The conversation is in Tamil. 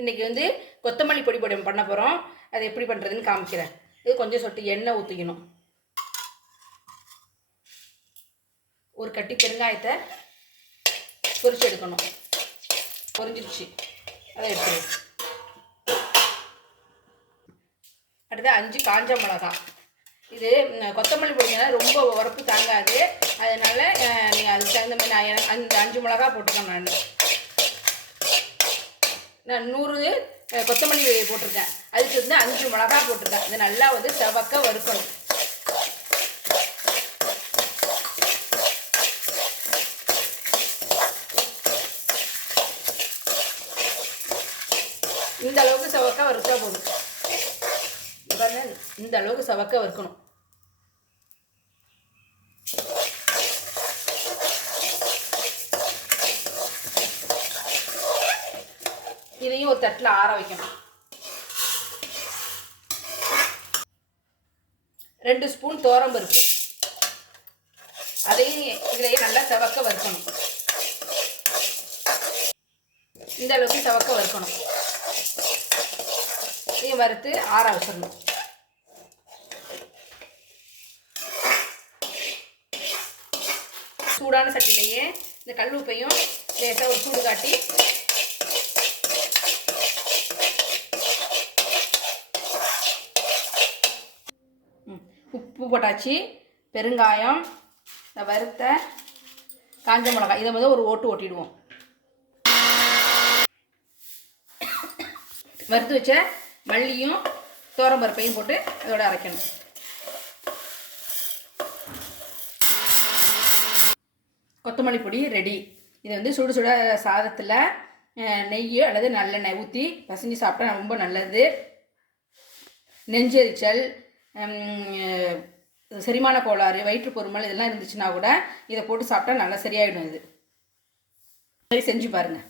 இன்றைக்கி வந்து கொத்தமல்லி பொடி பொடி பண்ண போகிறோம் அது எப்படி பண்ணுறதுன்னு காமிக்கிறேன். இது கொஞ்சம் சொட்டு எண்ணெய் ஊற்றிக்கணும் ஒரு கட்டி பெருங்காயத்தை பொரிச்சு எடுக்கணும். பொரிஞ்சிருச்சு. அதை எடுத்துருவோம். அடுத்து அஞ்சு காஞ்ச மிளகா இது கொத்தமல்லி பொடிங்கன்னா ரொம்ப உரப்பு தாங்காது. அதனால் நீங்கள் அதுக்கு தகுந்த மாதிரி நான் அஞ்சு அந்த அஞ்சு மிளகா போட்டுக்கேன் நான் நான் நூறு கொத்தமல்லி போட்டிருக்கேன். அதுக்கு வந்து அஞ்சு மிளகா போட்டிருக்கேன். இது நல்லா வந்து செவக்க வறுக்கணும். இந்த அளவுக்கு செவக்க வறுத்தா போதும். இந்த அளவுக்கு செவக்க வறுக்கணும். இதையும் ஒரு தட்டில் ஆற வைக்கணும். ரெண்டு ஸ்பூன் பருப்பு. அதையும் இதிலேயே நல்லா செவக்க வறுக்கணும். இந்த அளவுக்கு செவக்க வறுக்கணும். இதையும் வறுத்து ஆற வச்சிடணும் சூடான சட்டிலேயே இந்த கல் உப்பையும் லேசாக ஒரு சூடு காட்டி உப்பு போட்டாச்சு பெருங்காயம் இந்த வறுத்த காஞ்ச மிளகாய் இதை வந்து ஒரு ஓட்டு ஓட்டிடுவோம். வறுத்து வச்ச மல்லியும் பருப்பையும் போட்டு அதோட அரைக்கணும். கொத்தமல்லி பொடி ரெடி இது வந்து சுடு சுட சாதத்தில் நெய் அல்லது நல்லெண்ணெய் ஊற்றி பசஞ்சு சாப்பிட்டா ரொம்ப நல்லது. நெஞ்செரிச்சல் செரிமான கோளாறு வயிற்று பொறுமல் இதெல்லாம் இருந்துச்சுன்னா கூட இதை போட்டு சாப்பிட்டா நல்லா சரியாயிடும் இது. சரி செஞ்சு பாருங்கள்